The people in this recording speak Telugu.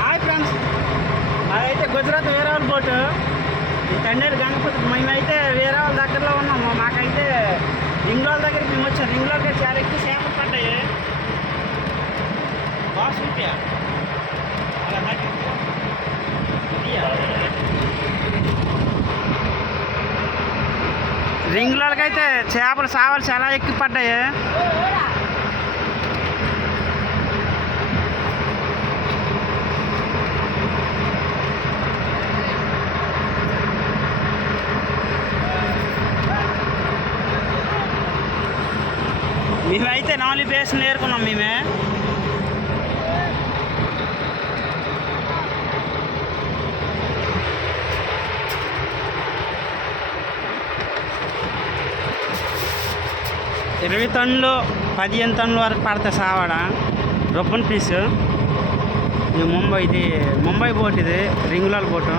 హాయ్ ఫ్రెండ్స్, అదైతే గుజరాత్ వేరేవాళ్ళ బోటు. ఈ తండేరు గణపతి మేమైతే వేరే వాళ్ళ దగ్గరలో ఉన్నాము. మాకైతే రింగ్లోల దగ్గరికి మేము వచ్చాం. రింగ్లోకి చాలా ఎక్కువ చేపలు పడ్డాయి. బాగా ఉంటాయా అలా రింగ్లోకైతే చేపలు సావాలు చాలా ఎక్కువ పడ్డాయి. మేమైతే 4 బేస్లు నేర్చుకున్నాం మేమే. ఇరవై టన్నులు 15 టన్నుల వరకు పడతాయి సావాడ రొప్పన్ పీసు. ఇది ముంబై బోట్, ఇది రింగులాల బోటు.